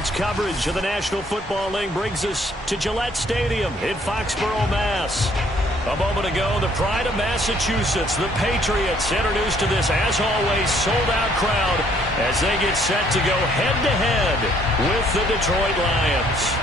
Sports coverage of the National Football League brings us to Gillette Stadium in Foxborough, Mass. A moment ago, the pride of Massachusetts, the Patriots, introduced to this, as always, sold-out crowd as they get set to go head-to-head with the Detroit Lions.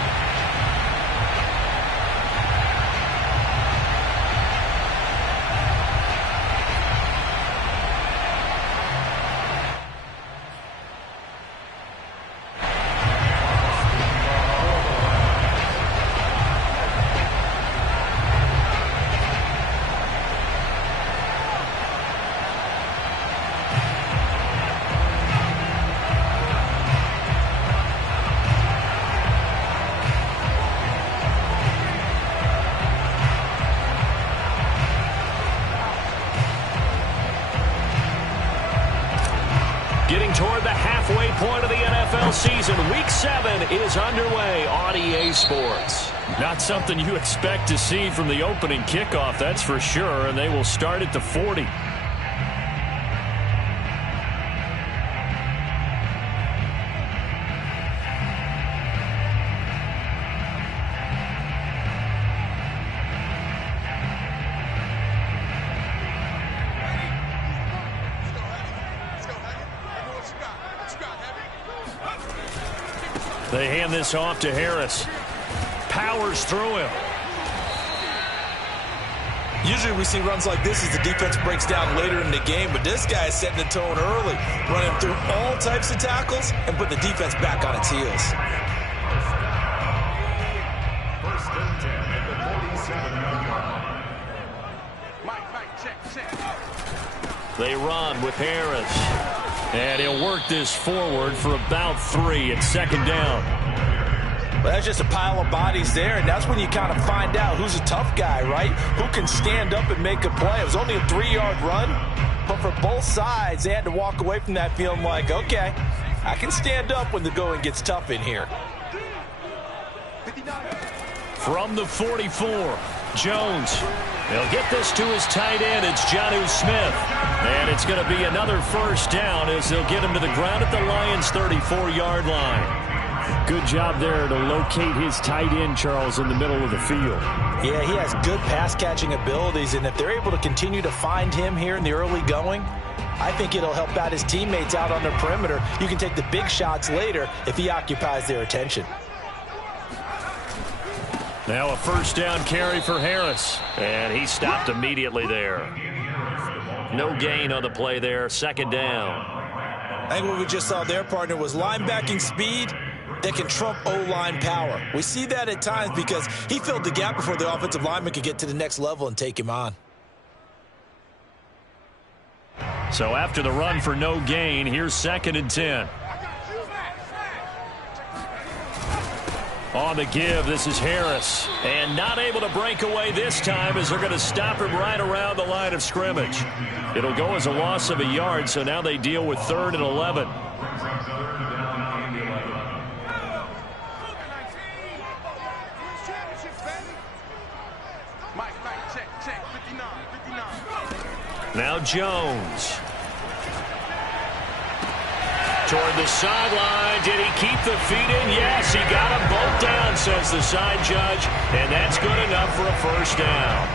Getting toward the halfway point of the NFL season, Week 7 is underway on EA Sports. Not something you expect to see from the opening kickoff, that's for sure, and they will start at the 40. They hand this off to Harris. Powers through him. Usually we see runs like this as the defense breaks down later in the game, but this guy is setting the tone early, running through all types of tackles and put the defense back on its heels. First and 10 at the 47-yard line. They run with Harris. And he'll work this forward for about 3 at second down. Well, that's just a pile of bodies there, and that's when you kind of find out who's a tough guy, right? Who can stand up and make a play. It was only a 3-yard run, but for both sides, they had to walk away from that feeling like, okay, I can stand up when the going gets tough in here. From the 44, Jones. He'll get this to his tight end. It's Jonnu Smith. And it's going to be another first down as they'll get him to the ground at the Lions' 34-yard line. Good job there to locate his tight end, Charles, in the middle of the field. Yeah, he has good pass-catching abilities, and if they're able to continue to find him here in the early going, I think it'll help out his teammates out on the perimeter. You can take the big shots later if he occupies their attention. Now a first down carry for Harris. And he stopped immediately there. No gain on the play there. Second down. I think what we just saw there, partner, was linebacking speed that can trump O-line power. We see that at times because he filled the gap before the offensive lineman could get to the next level and take him on. So after the run for no gain, here's second and 10. On the give, this is Harris. And not able to break away this time as they're going to stop him right around the line of scrimmage. It'll go as a loss of a yard, so now they deal with 3rd and 11. Now Jones. Toward the sideline. Did he keep the feet in? Yes, he got them both down, says the side judge. And that's good enough for a first down.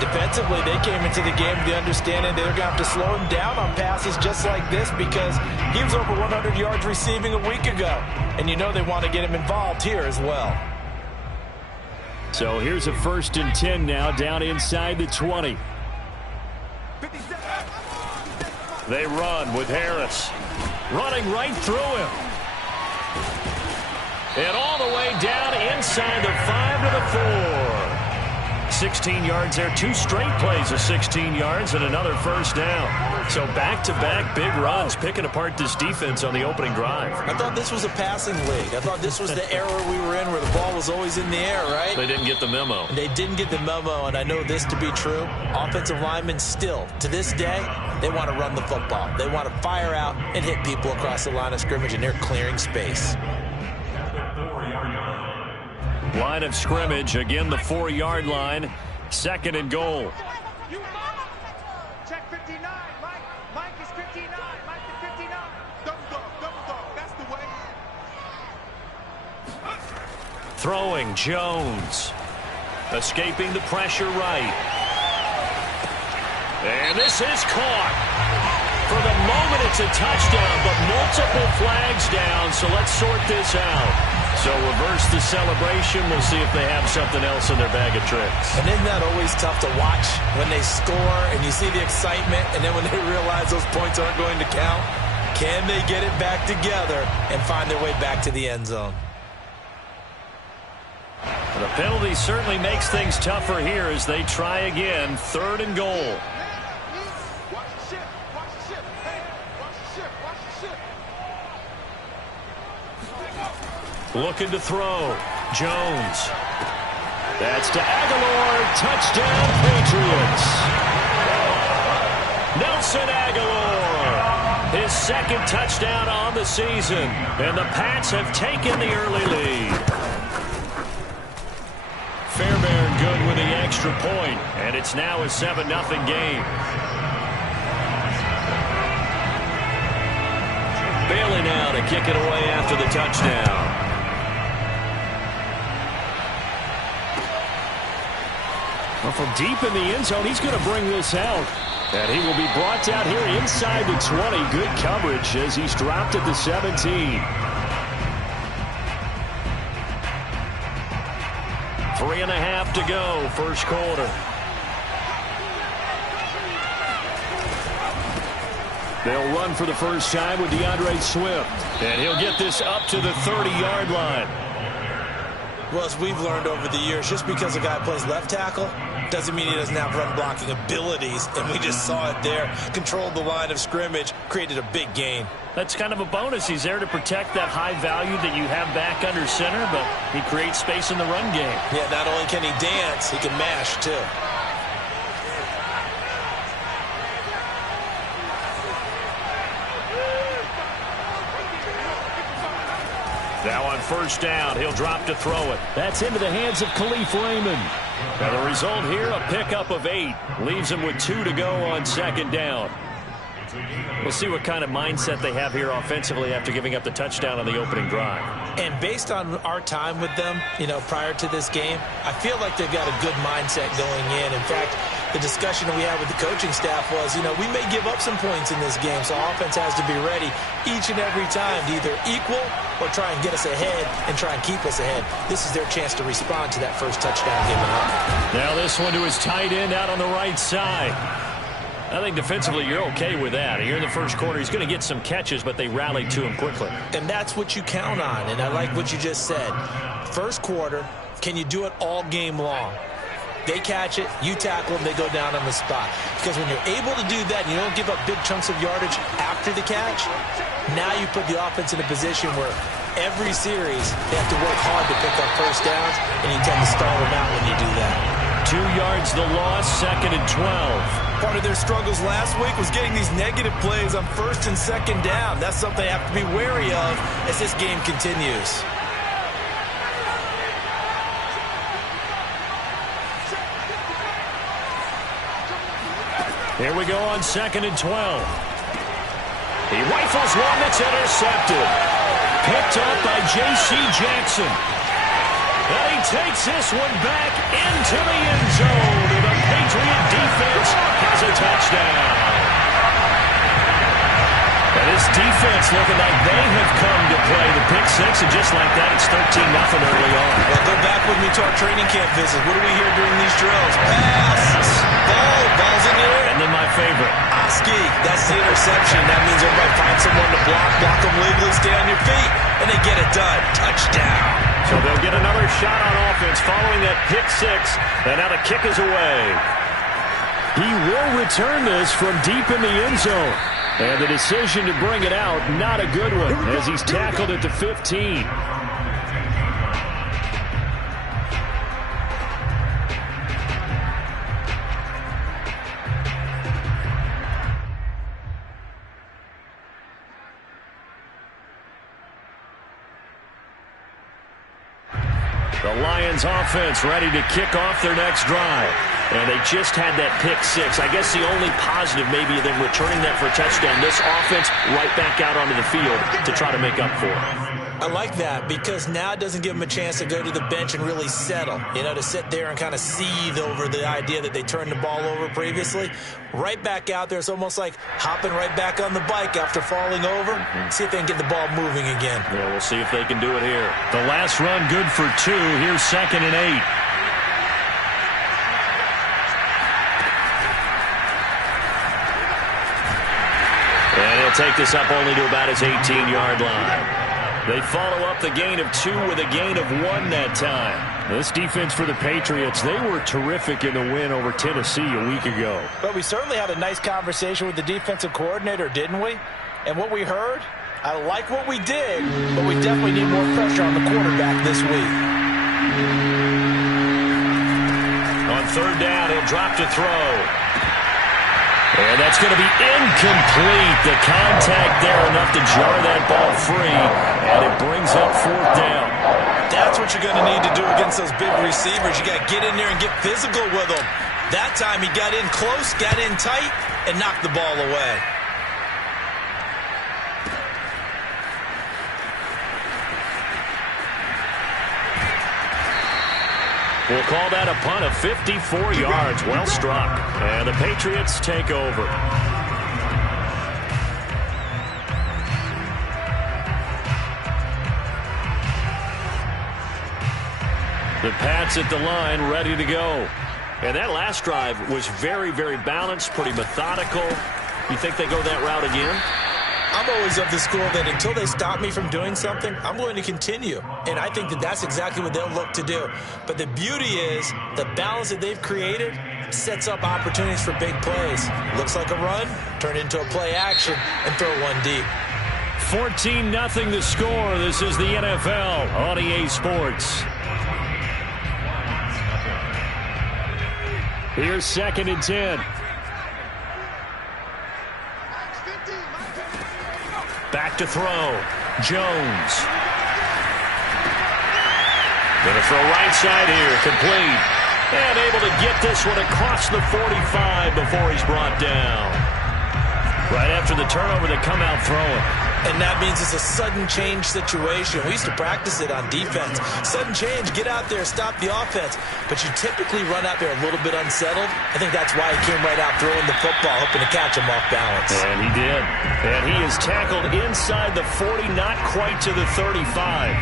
Defensively, they came into the game with the understanding they're going to have to slow him down on passes just like this because he was over 100 yards receiving a week ago. And you know they want to get him involved here as well. So here's a 1st and 10 now down inside the 20. They run with Harris. Running right through him. And all the way down inside the 5 to the 4. 16 yards there. 2 straight plays of 16 yards and another first down. So back-to-back big runs, picking apart this defense on the opening drive. I thought this was a passing league. I thought this was the era we were in where the ball was always in the air, right? They didn't get the memo. They didn't get the memo, and I know this to be true. Offensive linemen still, to this day, they want to run the football. They want to fire out and hit people across the line of scrimmage, and they're clearing space. Line of scrimmage, again the 4-yard line. 2nd and goal. Check 59. Mike is 59. Mike is 59. Double dog. That's the way. Throwing, Jones. Escaping the pressure right. And this is caught. For the moment, it's a touchdown, but multiple flags down, so let's sort this out. So reverse the celebration. We'll see if they have something else in their bag of tricks. And isn't that always tough to watch when they score and you see the excitement, and then when they realize those points aren't going to count? Can they get it back together and find their way back to the end zone? The penalty certainly makes things tougher here as they try again. 3rd and goal. Looking to throw. Jones. That's to Aguilar. Touchdown, Patriots. Nelson Aguilar. His 2nd touchdown on the season. And the Pats have taken the early lead. Fairbairn good with the extra point. And it's now a 7-0 game. Bailey now to kick it away after the touchdown. Well, from deep in the end zone, he's going to bring this out. And he will be brought down here inside the 20. Good coverage as he's dropped at the 17. 3.5 to go, first quarter. They'll run for the first time with DeAndre Swift. And he'll get this up to the 30-yard line. Well, as we've learned over the years, just because a guy plays left tackle doesn't mean he doesn't have run-blocking abilities. And we just saw it there. Controlled the line of scrimmage, created a big gain. That's kind of a bonus. He's there to protect that high value that you have back under center, but he creates space in the run game. Yeah, not only can he dance, he can mash, too. Now on first down, he'll drop to throw it. That's into the hands of Khalif Raymond. Now the result here, a pickup of 8. Leaves him with 2 to go on 2nd down. We'll see what kind of mindset they have here offensively after giving up the touchdown on the opening drive. And based on our time with them, prior to this game, I feel like they've got a good mindset going in. In fact, the discussion that we had with the coaching staff was, we may give up some points in this game, so offense has to be ready each and every time to either equal or try and get us ahead and try and keep us ahead. This is their chance to respond to that first touchdown given up. Now this one to his tight end out on the right side. I think defensively you're okay with that. Here in the first quarter, he's going to get some catches, but they rallied to him quickly. And that's what you count on, and I like what you just said. First quarter, can you do it all game long? They catch it, you tackle them, they go down on the spot. Because when you're able to do that and you don't give up big chunks of yardage after the catch, now you put the offense in a position where every series they have to work hard to pick up first downs, and you tend to stall them out when you do that. 2 yards the loss, 2nd and 12. Part of their struggles last week was getting these negative plays on 1st and 2nd down. That's something they have to be wary of as this game continues. Here we go on 2nd and 12. He rifles one that's intercepted. Picked up by J.C. Jackson. And he takes this one back into the end zone. And the Patriot defense has a touchdown. And this defense looking like they have come to play the pick 6. And just like that, it's 13-0 early on. Well, go back with me to our training camp visit. What do we hear during these drills? Pass. Ball's in the air. And then my favorite. Oski, that's the interception. That means everybody finds someone to block them legally, stay on your feet, and they get it done. Touchdown. So they'll get another shot on offense following that pick 6, and now the kick is away. He will return this from deep in the end zone. And the decision to bring it out, not a good one, as he's tackled at the 15. The Lions offense ready to kick off their next drive. And they just had that pick 6. I guess the only positive maybe of them returning that for a touchdown. This offense right back out onto the field to try to make up for it. I like that because now it doesn't give them a chance to go to the bench and really settle, to sit there and kind of seethe over the idea that they turned the ball over previously. Right back out there. It's almost like hopping right back on the bike after falling over. See if they can get the ball moving again. Yeah, we'll see if they can do it here. The last run good for 2. Here's 2nd and 8. And he'll take this up only to about his 18-yard line. They follow up the gain of 2 with a gain of 1 that time. This defense for the Patriots, they were terrific in the win over Tennessee a week ago. But we certainly had a nice conversation with the defensive coordinator, didn't we? And what we heard, I like what we did, but we definitely need more pressure on the quarterback this week. On 3rd down, he'll drop to throw. And that's going to be incomplete. The contact there enough to jar that ball free, and it brings up 4th down. That's what you're going to need to do against those big receivers. You got to get in there and get physical with them. That time he got in close, got in tight, and knocked the ball away. We'll call that a punt of 54 yards. Well struck. And the Patriots take over. The Pats at the line, ready to go. And that last drive was very, very balanced, pretty methodical. You think they go that route again? I'm always of the school that until they stop me from doing something, I'm going to continue. And I think that that's exactly what they'll look to do. But the beauty is the balance that they've created sets up opportunities for big plays. Looks like a run, turn into a play action, and throw one deep. 14-0 the score. This is the NFL on EA Sports. Here's 2nd and 10. Back to throw. Jones. Going to throw right side here. Complete. And able to get this one across the 45 before he's brought down. Right after the turnover, they come out throwing. And that means it's a sudden change situation. We used to practice it on defense. Sudden change, get out there, stop the offense. But you typically run out there a little bit unsettled. I think that's why he came right out throwing the football, hoping to catch him off balance. And he did. And he is tackled inside the 40, not quite to the 35.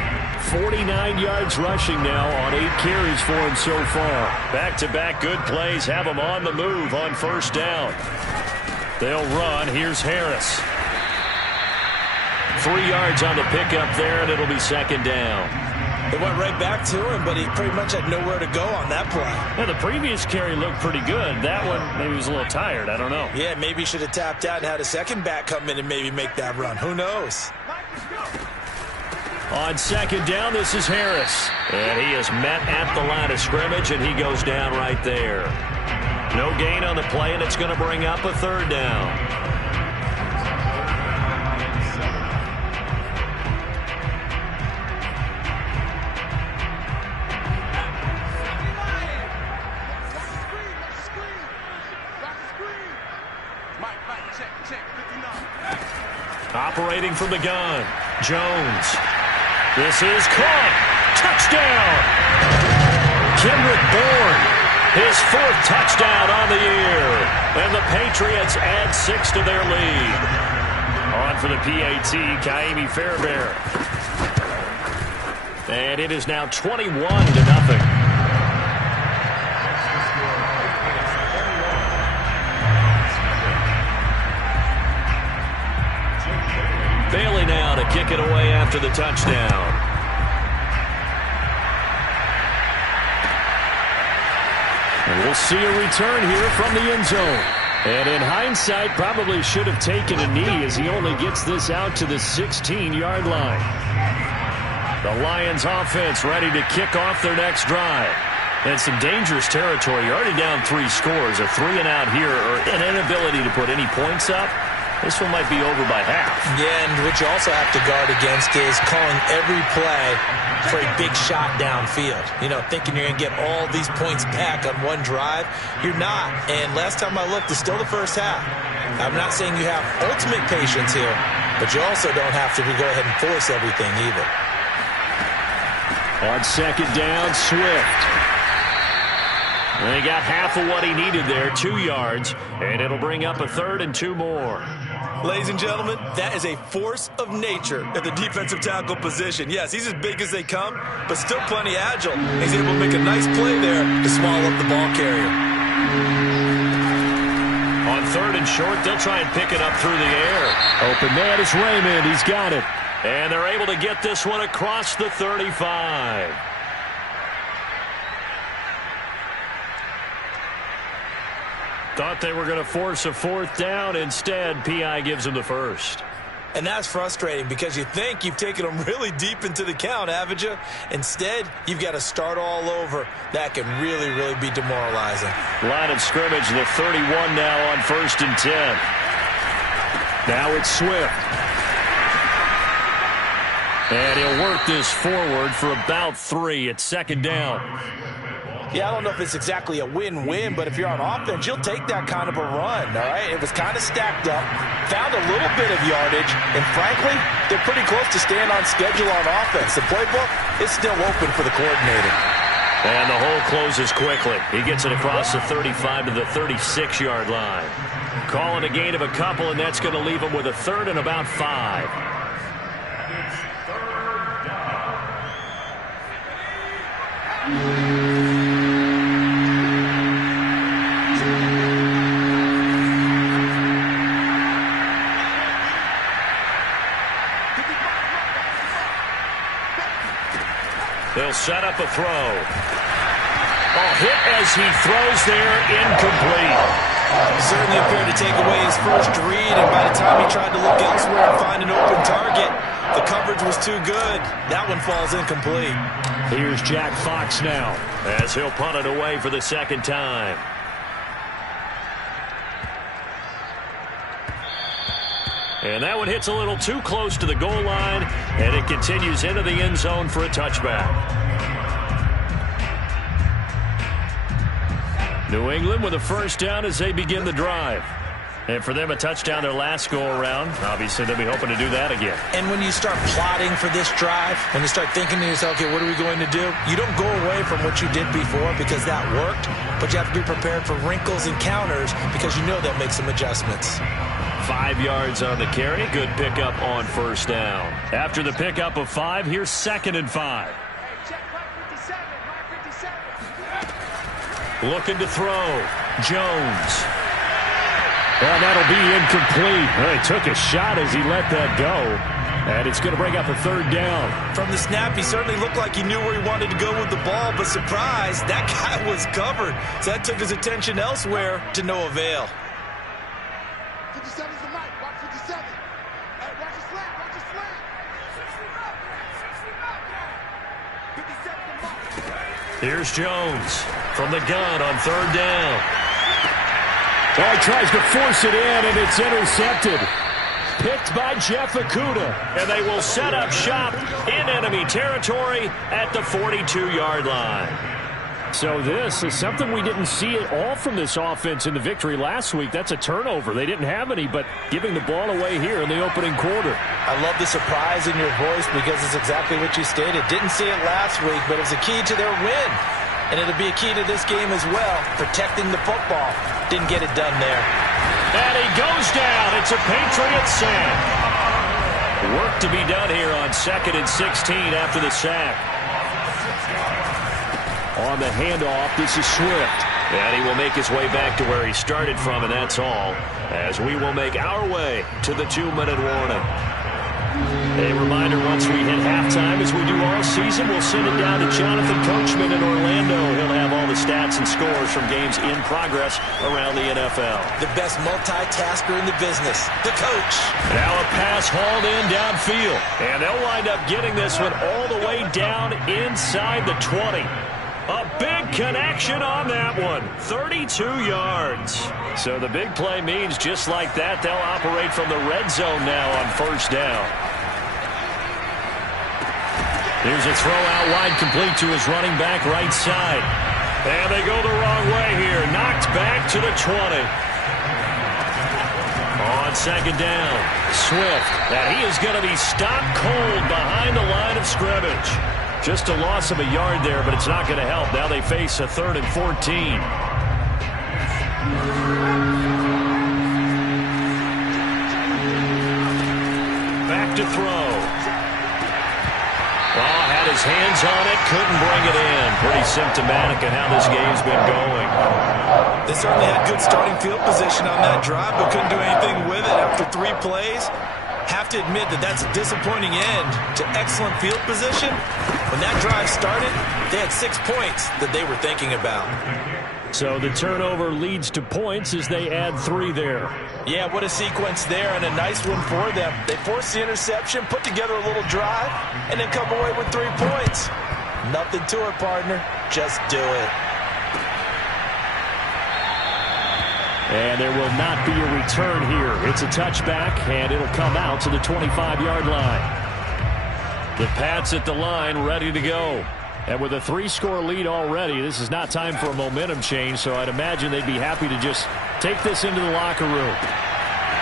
49 yards rushing now on 8 carries for him so far. Back-to-back good plays have him on the move on 1st down. They'll run. Here's Harris. 3 yards on the pickup there, and it'll be 2nd down. They went right back to him, but he pretty much had nowhere to go on that play. Yeah, the previous carry looked pretty good. That one, maybe he was a little tired. I don't know. Yeah, maybe he should have tapped out and had a second back come in and maybe make that run. Who knows? On 2nd down, this is Harris. And he is met at the line of scrimmage, and he goes down right there. No gain on the play, and it's going to bring up a 3rd down. Operating from the gun, Jones. This is caught. Touchdown! Kendrick Bourne, his 4th touchdown on the year. And the Patriots add 6 to their lead. On for the PAT, Kaimi Fairbairn. And it is now 21-0. Bailey now to kick it away after the touchdown. And we'll see a return here from the end zone. And in hindsight, probably should have taken a knee as he only gets this out to the 16-yard line. The Lions offense ready to kick off their next drive. And some dangerous territory. You're already down 3 scores. A 3-and-out here, or an inability to put any points up. This one might be over by half. Yeah, and what you also have to guard against is calling every play for a big shot downfield. Thinking you're going to get all these points back on one drive. You're not. And last time I looked, it's still the first half. I'm not saying you have ultimate patience here, but you also don't have to go ahead and force everything either. On second down, Swift. And he got half of what he needed there, 2 yards, and it'll bring up a 3rd and 2 more. Ladies and gentlemen, that is a force of nature at the defensive tackle position. Yes, he's as big as they come, but still plenty agile. He's able to make a nice play there to swallow up the ball carrier. On 3rd and short, they'll try and pick it up through the air. Open man is Raymond. He's got it. And they're able to get this one across the 35. Thought they were going to force a 4th down. Instead, P.I. gives them the first. And that's frustrating because you think you've taken them really deep into the count, haven't you? Instead, you've got to start all over. That can really, really be demoralizing. Line of scrimmage, the 31 now on 1st and 10. Now it's Swift. And he'll work this forward for about 3 at 2nd down. Yeah, I don't know if it's exactly a win-win, but if you're on offense, you'll take that kind of a run, all right? It was kind of stacked up, found a little bit of yardage, and frankly, they're pretty close to staying on schedule on offense. The playbook is still open for the coordinator. And the hole closes quickly. He gets it across the 35 to the 36-yard line. Calling a gain of a couple, and that's going to leave him with a 3rd and about 5. They'll set up a throw. Hit as he throws there, incomplete. Certainly appeared to take away his first read, and by the time he tried to look elsewhere and find an open target, the coverage was too good. That one falls incomplete. Here's Jack Fox now, as he'll punt it away for the 2nd time. And that one hits a little too close to the goal line, and it continues into the end zone for a touchback. New England with a 1st down as they begin the drive. And for them, a touchdown their last go-around. Obviously, they'll be hoping to do that again. And when you start plotting for this drive, when you start thinking to yourself, okay, what are we going to do? You don't go away from what you did before because that worked, but you have to be prepared for wrinkles and counters because you know they'll make some adjustments. 5 yards on the carry. Good pickup on 1st down. After the pickup of 5, here's 2nd and 5. Looking to throw. Jones. And that'll be incomplete. Well, he took a shot as he let that go. And it's going to bring up a 3rd down. From the snap, he certainly looked like he knew where he wanted to go with the ball, but surprise, that guy was covered. So that took his attention elsewhere to no avail. 57's the mic. Watch 57. Hey, watch the slant. Watch the slant. 57's the mic. Here's Jones from the gun on 3rd down. Oh, he tries to force it in, and it's intercepted. Picked by Jeff Okudah. And they will set up shop in enemy territory at the 42-yard line. So this is something we didn't see at all from this offense in the victory last week. That's a turnover. They didn't have any, but giving the ball away here in the opening quarter. I love the surprise in your voice because it's exactly what you stated. Didn't see it last week, but it was a key to their win. And it'll be a key to this game as well, protecting the football. Didn't get it done there. And he goes down. It's a Patriot sack. Work to be done here on 2nd and 16 after the sack. On the handoff, this is Swift. And he will make his way back to where he started from, and that's all, as we will make our way to the 2-minute warning. A reminder, once we hit halftime, as we do all season, we'll send it down to Jonathan Coachman in Orlando. He'll have all the stats and scores from games in progress around the NFL. The best multitasker in the business, the coach. Now a pass hauled in downfield. And they'll wind up getting this one all the way down inside the 20. A big connection on that one. 32 yards. So the big play means just like that, they'll operate from the red zone now on 1st down. Here's a throw out wide, complete to his running back right side. And they go the wrong way here. Knocked back to the 20. On 2nd down, Swift. And he is going to be stopped cold behind the line of scrimmage. Just a loss of a yard there, but it's not going to help. Now they face a 3rd and 14. Back to throw. Oh, had his hands on it, couldn't bring it in. Pretty symptomatic of how this game's been going. They certainly had good starting field position on that drive, but couldn't do anything with it after 3 plays. Have to admit that that's a disappointing end to excellent field position. When that drive started, they had 6 points that they were thinking about. So the turnover leads to points as they add 3 there. Yeah, what a sequence there, and a nice one for them. They forced the interception, put together a little drive, and then come away with 3 points. Nothing to it, partner. Just do it. And there will not be a return here. It's a touchback, and it'll come out to the 25-yard line. The Pats at the line, ready to go. And with a 3-score lead already, this is not time for a momentum change, so I'd imagine they'd be happy to just take this into the locker room.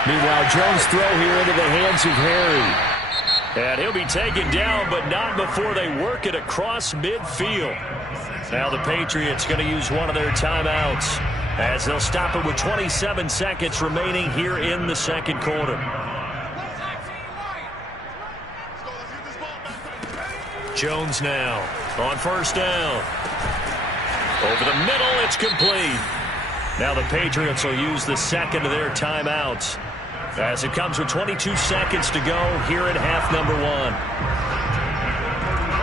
Meanwhile, Jones' throw here into the hands of Harry. And he'll be taken down, but not before they work it across midfield. Now the Patriots going to use one of their timeouts as they'll stop it with 27 seconds remaining here in the second quarter. Jones now on first down. Over the middle, it's complete. Now the Patriots will use the second of their timeouts as it comes with 22 seconds to go here in half number 1.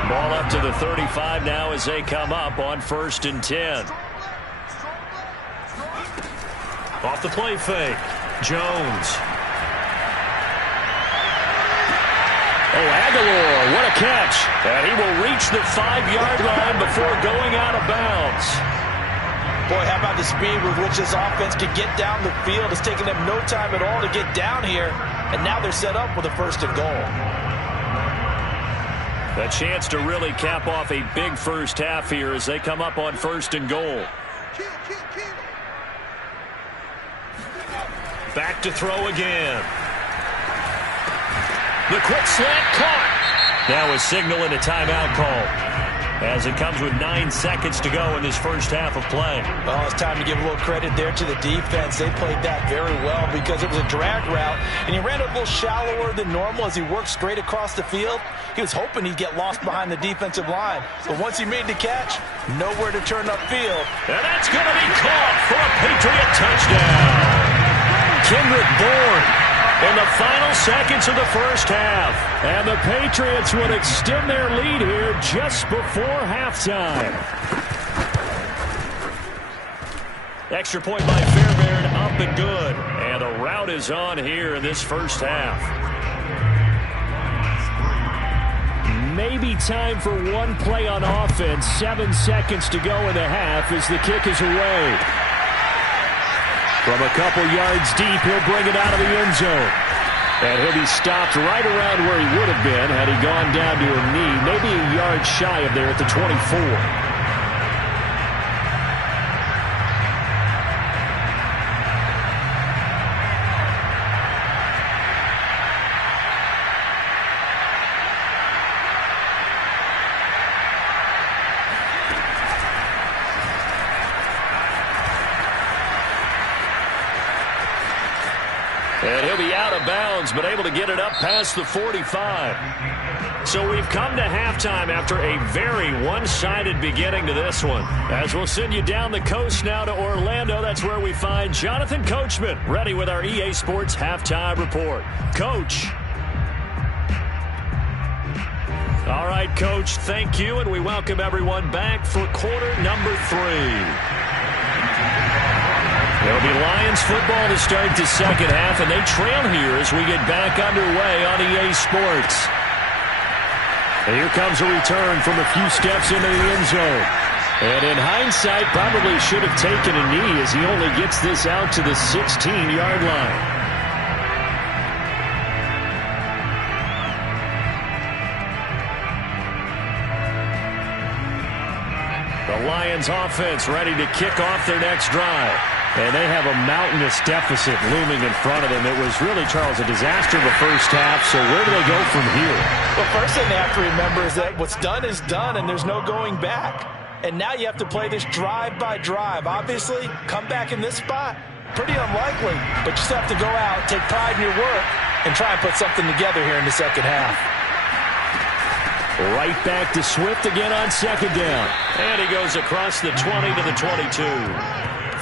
Ball up to the 35 now as they come up on 1st and 10. Off the play fake. Jones. Oh, Aguilar, what a catch. And he will reach the 5-yard line before going out of bounds. Boy, how about the speed with which this offense can get down the field? It's taken them no time at all to get down here. And now they're set up with a 1st and goal. A chance to really cap off a big first half here as they come up on 1st and goal. Back to throw again. The quick slant caught. Now a signal and a timeout call as it comes with 9 seconds to go in this first half of play. Oh, it's time to give a little credit there to the defense. They played that very well because it was a drag route, and he ran it a little shallower than normal as he worked straight across the field. He was hoping he'd get lost behind the defensive line, but once he made the catch, nowhere to turn upfield. And that's going to be caught for a Patriot touchdown. Kendrick Bourne in the final seconds of the first half. And the Patriots would extend their lead here just before halftime. Extra point by Fairbairn, up and good. And the route is on here in this first half. Maybe time for one play on offense. 7 seconds to go in the half as the kick is away. From a couple yards deep, he'll bring it out of the end zone. And he'll be stopped right around where he would have been had he gone down to a knee, maybe a yard shy of there at the 24. And he'll be out of bounds, but able to get it up past the 45. So we've come to halftime after a very one-sided beginning to this one. As we'll send you down the coast now to Orlando, that's where we find Jonathan Coachman, ready with our EA Sports Halftime Report. Coach. All right, Coach, thank you, and we welcome everyone back for quarter number 3. It'll be Lions football to start the second half, and they trail here as we get back underway on EA Sports. And here comes a return from a few steps into the end zone. And in hindsight, probably should have taken a knee as he only gets this out to the 16-yard line. The Lions offense ready to kick off their next drive. And they have a mountainous deficit looming in front of them. It was really, Charles, a disaster the first half. So where do they go from here? Well, first thing they have to remember is that what's done is done, and there's no going back. And now you have to play this drive by drive. Obviously, come back in this spot, pretty unlikely. But you still have to go out, take pride in your work, and try and put something together here in the second half. Right back to Swift again on second down. And he goes across the 20 to the 22.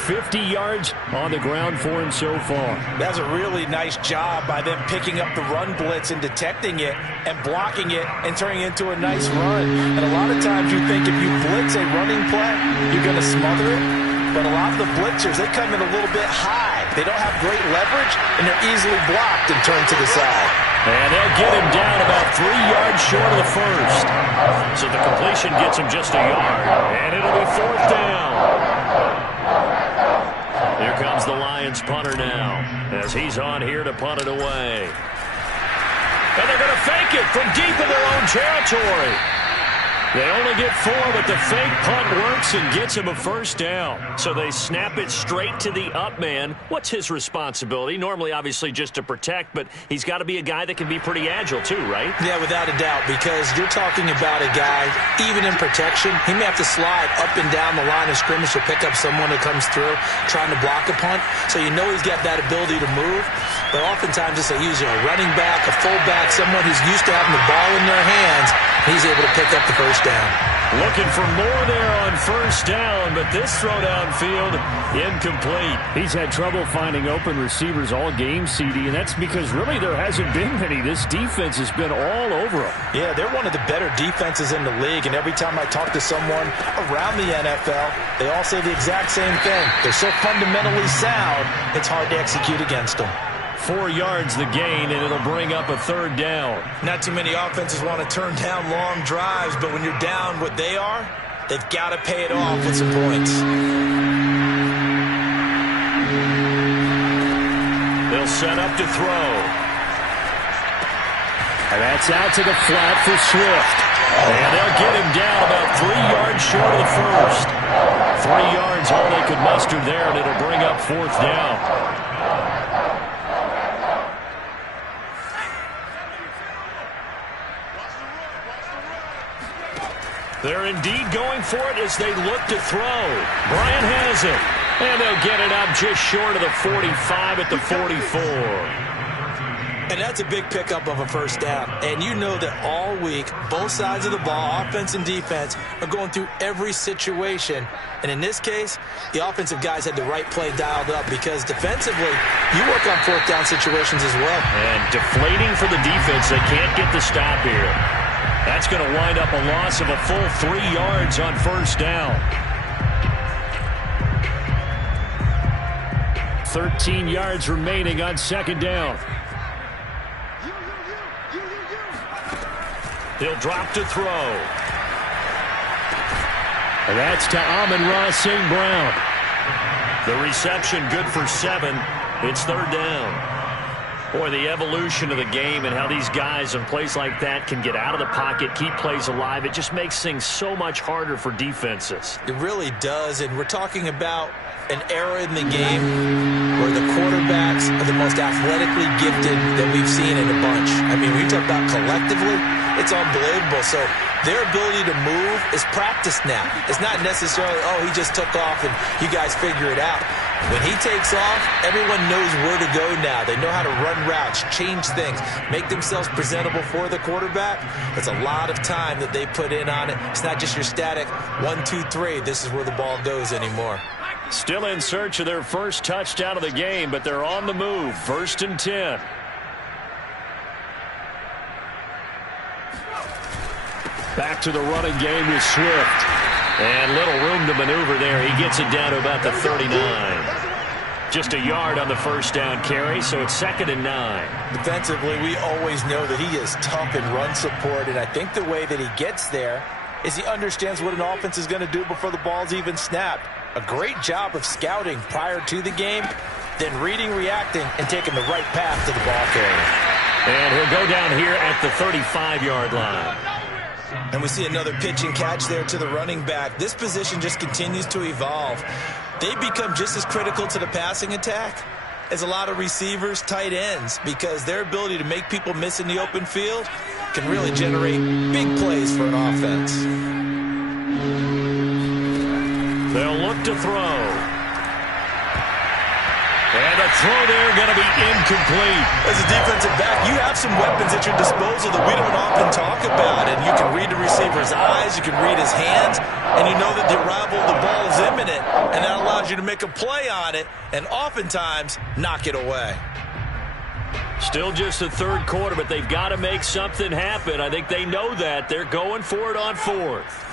50 yards on the ground for him so far. That's a really nice job by them picking up the run blitz and detecting it and blocking it and turning it into a nice run. And a lot of times you think if you blitz a running play, you're going to smother it. But a lot of the blitzers, they come in a little bit high. They don't have great leverage, and they're easily blocked and turned to the side. And they'll get him down about 3 yards short of the first. So the completion gets him just a yard. And it'll be fourth down. Here comes the Lions punter now, as he's on here to punt it away. And they're going to fake it from deep in their own territory. They only get 4, but the fake punt works and gets him a first down. So they snap it straight to the up man. What's his responsibility? Normally, obviously, just to protect, but he's got to be a guy that can be pretty agile too, right? Yeah, without a doubt, because you're talking about a guy, even in protection, he may have to slide up and down the line of scrimmage to pick up someone that comes through trying to block a punt. So you know he's got that ability to move. But oftentimes it's a running back, a fullback, someone who's used to having the ball in their hands. He's able to pick up the first down. Looking for more there on first down, but this throw downfield incomplete. He's had trouble finding open receivers all game, CD, and that's because really there hasn't been many. This defense has been all over him. Yeah, they're one of the better defenses in the league, and every time I talk to someone around the NFL, they all say the exact same thing. They're so fundamentally sound, it's hard to execute against them. 4 yards the gain, and it'll bring up a third down. Not too many offenses want to turn down long drives, but when you're down what they are, they've got to pay it off with some points. They'll set up to throw. And that's out to the flat for Swift. And they'll get him down about 3 yards short of the first. 3 yards all they could muster there, and it'll bring up fourth down. They're indeed going for it as they look to throw. Bryant has it. And they'll get it up just short of the 45 at the 44. And that's a big pickup of a first down. And you know that all week, both sides of the ball, offense and defense, are going through every situation. And in this case, the offensive guys had the right play dialed up because defensively, you work on fourth down situations as well. And deflating for the defense. They can't get the stop here. That's going to wind up a loss of a full 3 yards on first down. 13 yards remaining on second down. He'll drop to throw. And that's to Amon-Ra St. Brown. The reception good for 7. It's third down. Boy, the evolution of the game and how these guys in plays like that can get out of the pocket, keep plays alive, it just makes things so much harder for defenses. It really does, and we're talking about an era in the game where the quarterbacks are the most athletically gifted that we've seen in a bunch. I mean, when you talk about collectively, it's unbelievable. So their ability to move is practiced now. It's not necessarily, oh, he just took off and you guys figure it out. When he takes off, everyone knows where to go now. They know how to run routes, change things, make themselves presentable for the quarterback. It's a lot of time that they put in on it. It's not just your static 1, 2, 3. This is where the ball goes anymore. Still in search of their first touchdown of the game, but they're on the move. 1st and 10. Back to the running game with Swift. And little room to maneuver there. He gets it down to about the 39. Just a yard on the first down carry, so it's 2nd and 9. Defensively, we always know that he is tough in run support, and I think the way that he gets there is he understands what an offense is going to do before the ball's even snapped. A great job of scouting prior to the game, then reading, reacting, and taking the right path to the ball carrier. And he'll go down here at the 35-yard line. And we see another pitch and catch there to the running back. This position just continues to evolve. They become just as critical to the passing attack as a lot of receivers, tight ends, because their ability to make people miss in the open field can really generate big plays for an offense. They'll look to throw. And the throw there going to be incomplete. As a defensive back, you have some weapons at your disposal that we don't often talk about. And you can read the receiver's eyes, you can read his hands, and you know that the arrival of the ball is imminent. And that allows you to make a play on it and oftentimes knock it away. Still just the third quarter, but they've got to make something happen. I think they know that. They're going for it on fourth.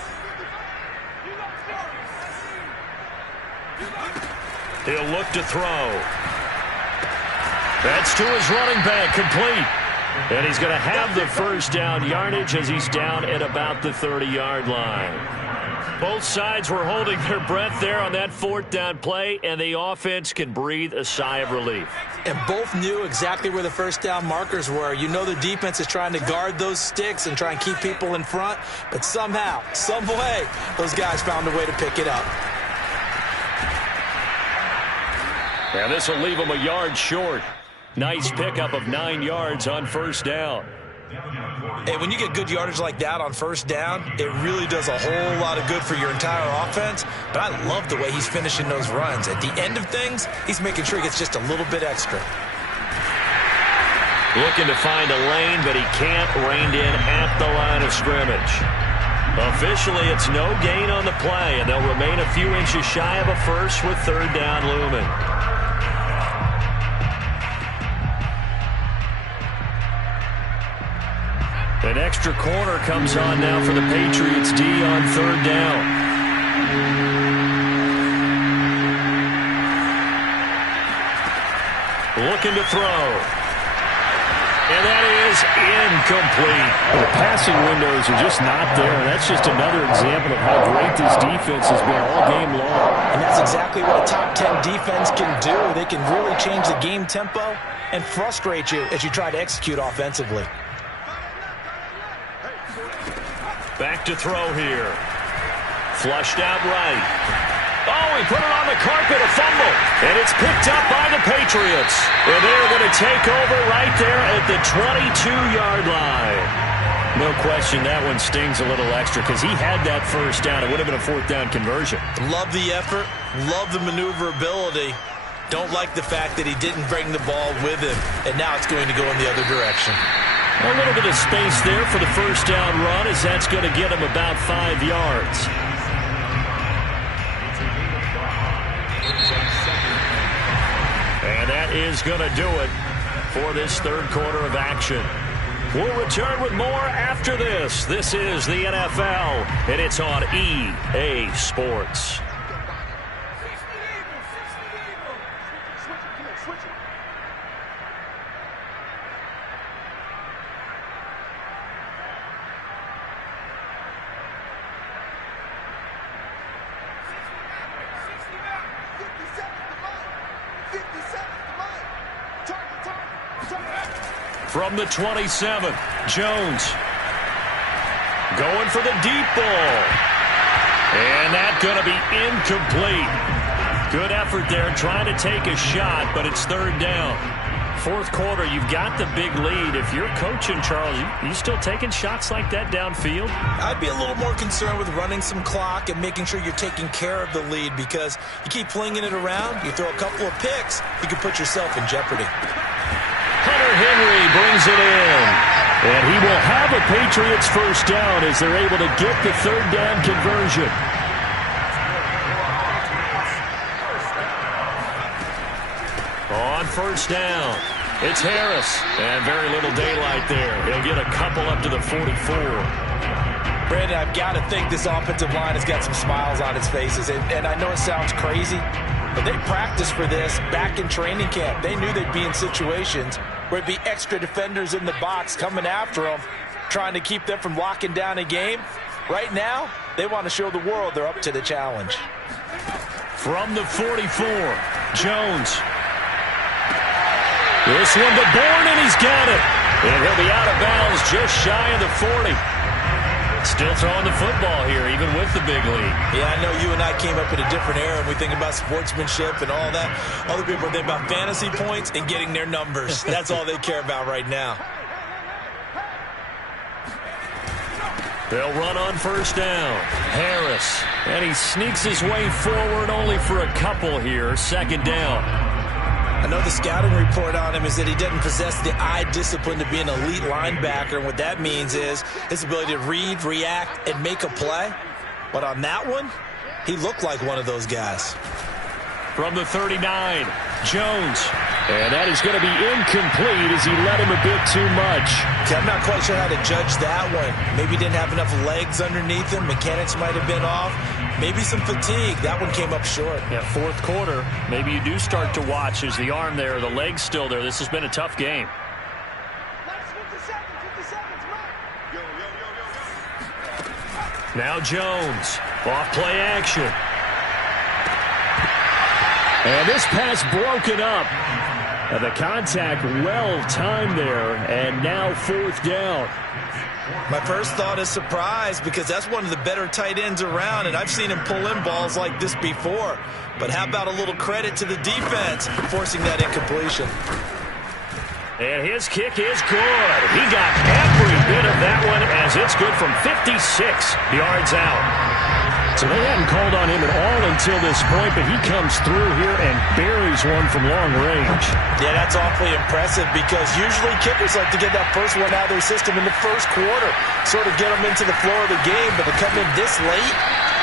He'll look to throw. That's to his running back, complete. And he's going to have the first down yardage as he's down at about the 30-yard line. Both sides were holding their breath there on that fourth down play, and the offense can breathe a sigh of relief. And both knew exactly where the first down markers were. You know the defense is trying to guard those sticks and try and keep people in front, but somehow, some way, those guys found a way to pick it up. And this will leave him a yard short. Nice pickup of 9 yards on first down. Hey, when you get good yardage like that on first down, it really does a whole lot of good for your entire offense. But I love the way he's finishing those runs. At the end of things, he's making sure he gets just a little bit extra. Looking to find a lane, but he can't. Reined in at the line of scrimmage. Officially, it's no gain on the play, and they'll remain a few inches shy of a first with third down looming. An extra corner comes on now for the Patriots D on third down. Looking to throw. And that is incomplete. Well, the passing windows are just not there. That's just another example of how great this defense has been all game long. And that's exactly what a top 10 defense can do. They can really change the game tempo and frustrate you as you try to execute offensively. Back to throw here. Flushed out right. Oh, he put it on the carpet, a fumble. And it's picked up by the Patriots. And they're going to take over right there at the 22-yard line. No question, that one stings a little extra because he had that first down. It would have been a fourth down conversion. Love the effort. Love the maneuverability. Don't like the fact that he didn't bring the ball with him. And now it's going to go in the other direction. A little bit of space there for the first down run as that's going to get him about 5 yards. And that is going to do it for this third quarter of action. We'll return with more after this. This is the NFL, and it's on EA Sports. From the 27, Jones going for the deep ball. And that's going to be incomplete. Good effort there trying to take a shot, but it's third down. Fourth quarter, you've got the big lead. If you're coaching, Charles, you still taking shots like that downfield? I'd be a little more concerned with running some clock and making sure you're taking care of the lead because you keep flinging it around, you throw a couple of picks, you can put yourself in jeopardy. Hunter Henry brings it in. And he will have a Patriots first down as they're able to get the third down conversion. On first down, it's Harris. And very little daylight there. He'll get a couple up to the 44. Brandon, I've got to think this offensive line has got some smiles on its faces. And I know it sounds crazy, but they practiced for this back in training camp. They knew they'd be in situations where it'd be extra defenders in the box coming after them, trying to keep them from locking down a game. Right now, they want to show the world they're up to the challenge. From the 44, Jones. This one to Bourne, and he's got it. And he'll be out of bounds just shy of the 40. Still throwing the football here, even with the big lead. Yeah, I know you and I came up in a different era, and we think about sportsmanship and all that. Other people think about fantasy points and getting their numbers. That's all they care about right now. They'll run on first down. Harris, and he sneaks his way forward only for a couple here. Second down. I know the scouting report on him is that he doesn't possess the eye discipline to be an elite linebacker. And what that means is his ability to read, react, and make a play. But on that one, he looked like one of those guys. From the 39, Jones. And that is going to be incomplete as he let him a bit too much. Okay, I'm not quite sure how to judge that one. Maybe he didn't have enough legs underneath him. Mechanics might have been off. Maybe some fatigue. That one came up short. Yeah, fourth quarter. Maybe you do start to watch. Is the arm there, the leg's still there. This has been a tough game. Now Jones. Off play action. And this pass broken up. And the contact well timed there. And now fourth down. My first thought is surprise because that's one of the better tight ends around, and I've seen him pull in balls like this before. But how about a little credit to the defense forcing that incompletion? And his kick is good. He got every bit of that one as it's good from 56 yards out. So they hadn't called on him at all until this point, but he comes through here and buries one from long range. Yeah, that's awfully impressive because usually kickers like to get that first one out of their system in the first quarter, sort of get them into the flow of the game, but to come in this late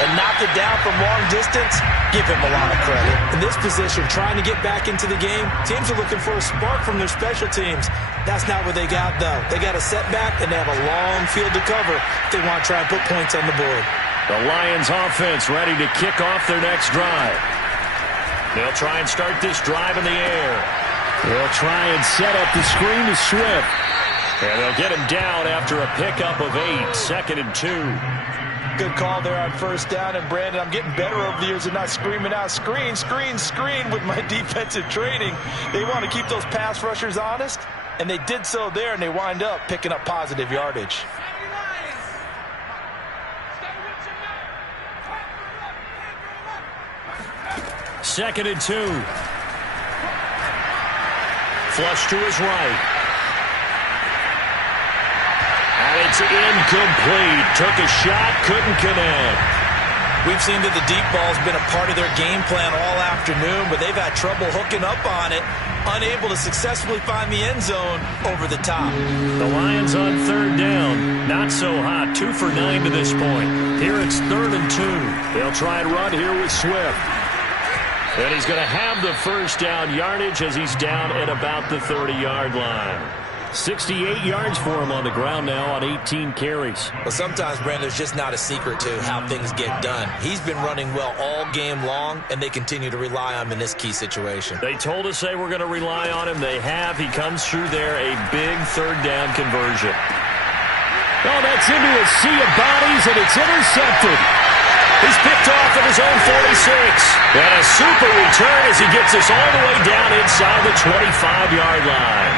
and knock it down from long distance, give him a lot of credit. In this position, trying to get back into the game, teams are looking for a spark from their special teams. That's not what they got, though. They got a setback, and they have a long field to cover if they want to try and put points on the board. The Lions offense ready to kick off their next drive. They'll try and start this drive in the air. They'll try and set up the screen to Swift. And they'll get him down after a pickup of 8, 2nd and 2. Good call there on first down. And, Brandon, I'm getting better over the years of not screaming out, screen, screen, screen with my defensive training. They want to keep those pass rushers honest, and they did so there, and they wind up picking up positive yardage. Second and 2. Flush to his right. And it's incomplete. Took a shot, couldn't connect. We've seen that the deep ball's been a part of their game plan all afternoon, but they've had trouble hooking up on it, unable to successfully find the end zone over the top. The Lions on third down. Not so hot. 2 for 9 to this point. Here it's 3rd and 2. They'll try and run here with Swift. And he's going to have the first down yardage as he's down at about the 30-yard line. 68 yards for him on the ground now on 18 carries. Well, sometimes, Brandon, there's just not a secret to how things get done. He's been running well all game long, and they continue to rely on him in this key situation. They told us they were going to rely on him. They have. He comes through there, a big third down conversion. Oh, that's into a sea of bodies, and it's intercepted. He's picked off at his own 46. And a super return as he gets us all the way down inside the 25-yard line.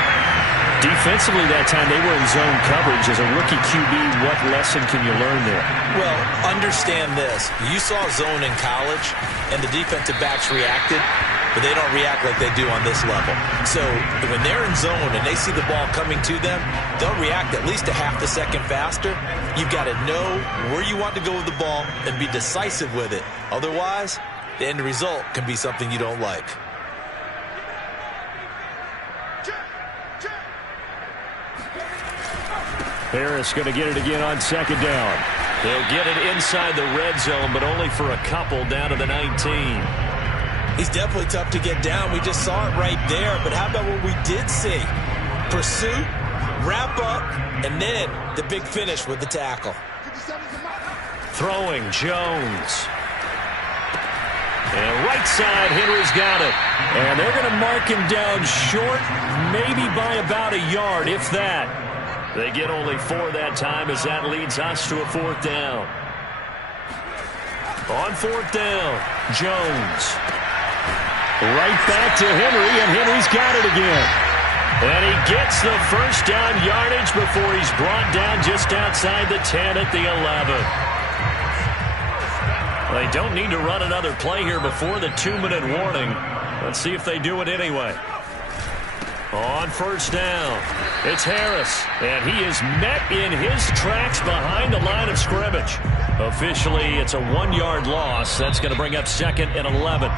Defensively that time, they were in zone coverage. As a rookie QB, what lesson can you learn there? Well, understand this. You saw zone in college, and the defensive backs reacted, but they don't react like they do on this level. So when they're in zone and they see the ball coming to them, they'll react at least a half a second faster. You've got to know where you want to go with the ball and be decisive with it. Otherwise, the end result can be something you don't like. Harris going to get it again on second down. They'll get it inside the red zone, but only for a couple down to the 19. He's definitely tough to get down. We just saw it right there. But how about what we did see? Pursuit, wrap up, and then the big finish with the tackle. Throwing, Jones. And right side, Henry's got it. And they're going to mark him down short, maybe by about a yard, if that. They get only 4 that time as that leads us to a 4th down. On 4th down, Jones. Right back to Henry, and Henry's got it again. And he gets the first down yardage before he's brought down just outside the 10 at the 11. They don't need to run another play here before the 2-minute warning. Let's see if they do it anyway. On first down, it's Harris, and he is met in his tracks behind the line of scrimmage. Officially, it's a 1-yard loss. That's going to bring up 2nd and 11.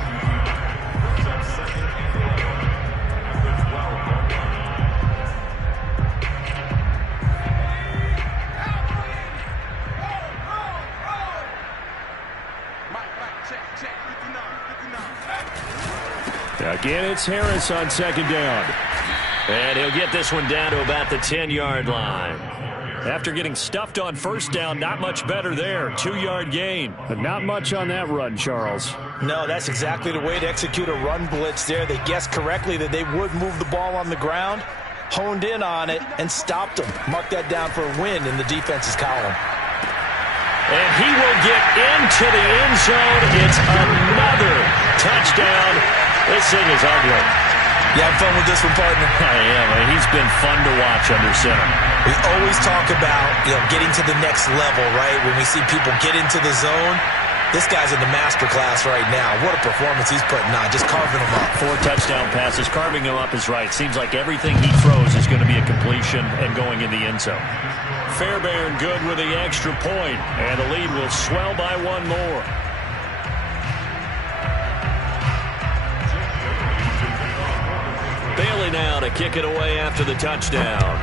Again, it's Harris on 2nd down. And he'll get this one down to about the 10-yard line. After getting stuffed on first down, not much better there. 2-yard gain. But not much on that run, Charles. No, that's exactly the way to execute a run blitz there. They guessed correctly that they would move the ball on the ground, honed in on it, and stopped them. Mark that down for a win in the defense's column. And he will get into the end zone. It's another touchdown. This thing is ugly. You having fun with this one, partner? I am. He's been fun to watch under center. We always talk about, getting to the next level, right? When we see people get into the zone, this guy's in the master class right now. What a performance he's putting on, just carving them up. 4 touchdown passes. Carving him up is right. Seems like everything he throws is going to be a completion and going in the end zone. Fairbairn good with the extra point, and the lead will swell by 1 more. Bailey now to kick it away after the touchdown.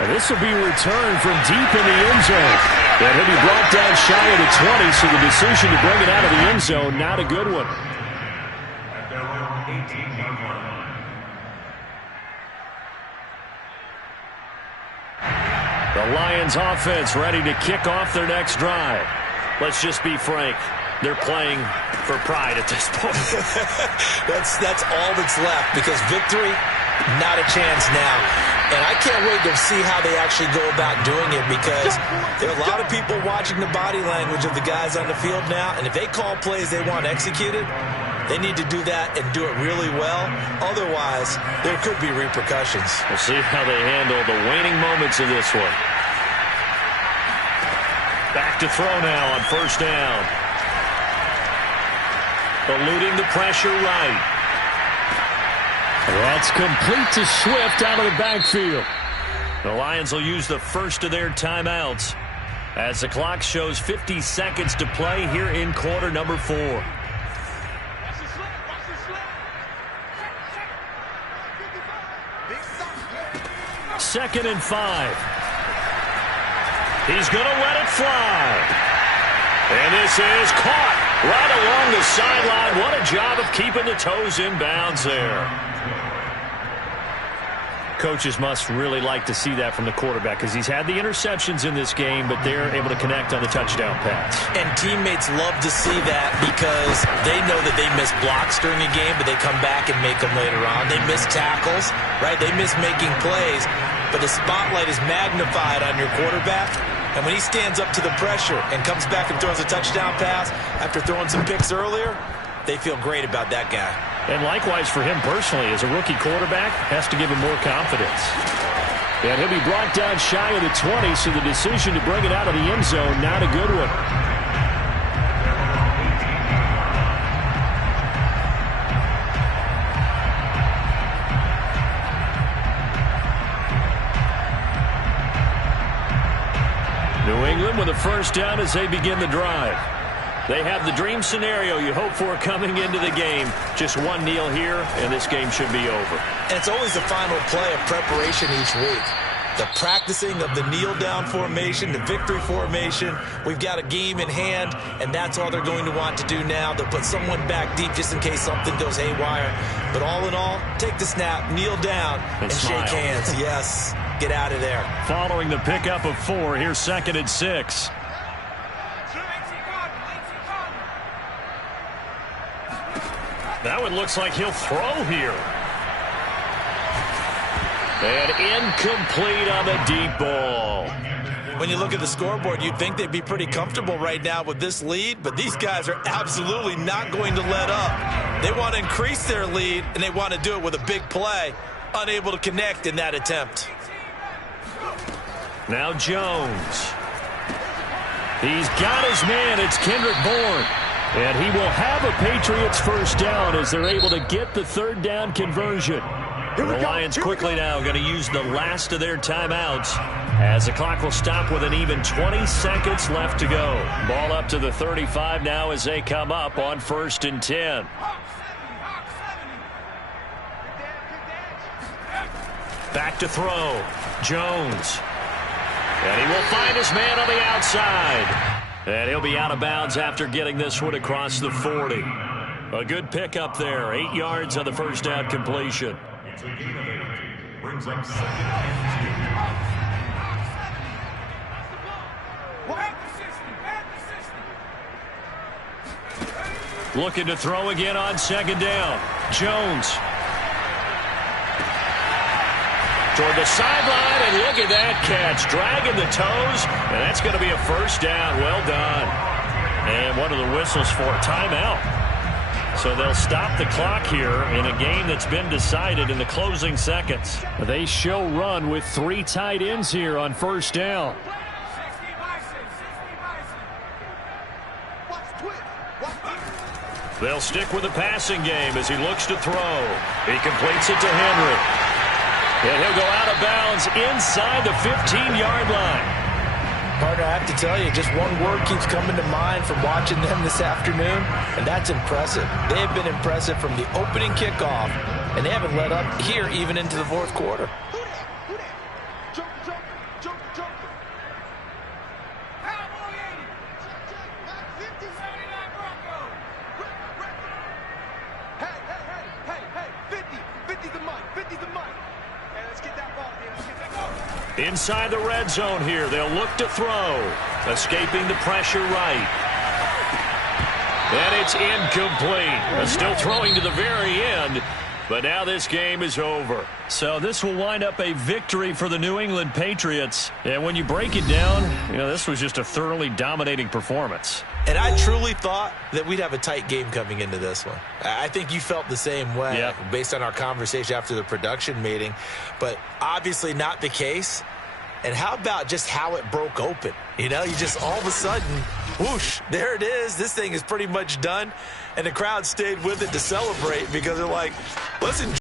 And this will be returned from deep in the end zone. And he'll be brought down shy of the 20, so the decision to bring it out of the end zone, not a good one. The Lions offense ready to kick off their next drive. Let's just be frank. They're playing for pride at this point. That's all that's left, because victory, not a chance now. And I can't wait to see how they actually go about doing it, because there are a lot of people watching the body language of the guys on the field now, and if they call plays they want executed, they need to do that and do it really well. Otherwise, there could be repercussions. We'll see how they handle the waning moments of this one. Back to throw now on first down. Eluding the pressure right. That's complete to Swift out of the backfield. The Lions will use the first of their timeouts as the clock shows 50 seconds to play here in quarter number 4. 2nd and 5. He's going to let it fly. And this is caught right along the sideline. What a job of keeping the toes in bounds there. Coaches must really like to see that from the quarterback, because he's had the interceptions in this game, but they're able to connect on the touchdown pass. And teammates love to see that, because they know that they miss blocks during a game, but they come back and make them later on. They miss tackles, right? They miss making plays, but the spotlight is magnified on your quarterback. And when he stands up to the pressure and comes back and throws a touchdown pass after throwing some picks earlier, they feel great about that guy. And likewise for him personally, as a rookie quarterback, has to give him more confidence. And he'll be brought down shy of the 20, so the decision to bring it out of the end zone, not a good one. New England with a first down as they begin the drive. They have the dream scenario you hope for coming into the game. Just one kneel here, and this game should be over. And it's always the final play of preparation each week. The practicing of the kneel-down formation, the victory formation. We've got a game in hand, and that's all they're going to want to do now. They'll put someone back deep just in case something goes haywire. But all in all, take the snap, kneel down, and shake hands. Yes, get out of there. Following the pickup of 4, here's 2nd and 6. That one looks like he'll throw here. And incomplete on the deep ball. When you look at the scoreboard, you'd think they'd be pretty comfortable right now with this lead, but these guys are absolutely not going to let up. They want to increase their lead, and they want to do it with a big play. Unable to connect in that attempt. Now Jones. He's got his man. It's Kendrick Bourne. And he will have a Patriots first down as they're able to get the third down conversion. The Lions quickly now going to use the last of their timeouts as the clock will stop with an even 20 seconds left to go. Ball up to the 35 now as they come up on 1st and 10. Back to throw. Jones. And he will find his man on the outside. And he'll be out of bounds after getting this one across the 40. A good pickup there. 8 yards on the first down completion. Brings up 2nd and Looking to throw again on 2nd down. Jones. Toward the sideline, and look at that catch. Dragging the toes, and that's going to be a first down. Well done. And what are the whistles for? Timeout. So they'll stop the clock here in a game that's been decided in the closing seconds. They show run with 3 tight ends here on 1st down. They'll stick with the passing game as he looks to throw. He completes it to Henry. And he'll go out of bounds inside the 15-yard line. Partner, I have to tell you, just one word keeps coming to mind from watching them this afternoon, and that's impressive. They have been impressive from the opening kickoff, and they haven't let up here even into the 4th quarter. Inside the red zone here, they'll look to throw. Escaping the pressure right. And it's incomplete. Still throwing to the very end, but now this game is over. So this will wind up a victory for the New England Patriots. And when you break it down, this was just a thoroughly dominating performance. And I truly thought that we'd have a tight game coming into this one. I think you felt the same way based on our conversation after the production meeting, but obviously not the case. And how about just how it broke open? You just all of a sudden, whoosh, there it is. This thing is pretty much done. And the crowd stayed with it to celebrate because they're like, let's enjoy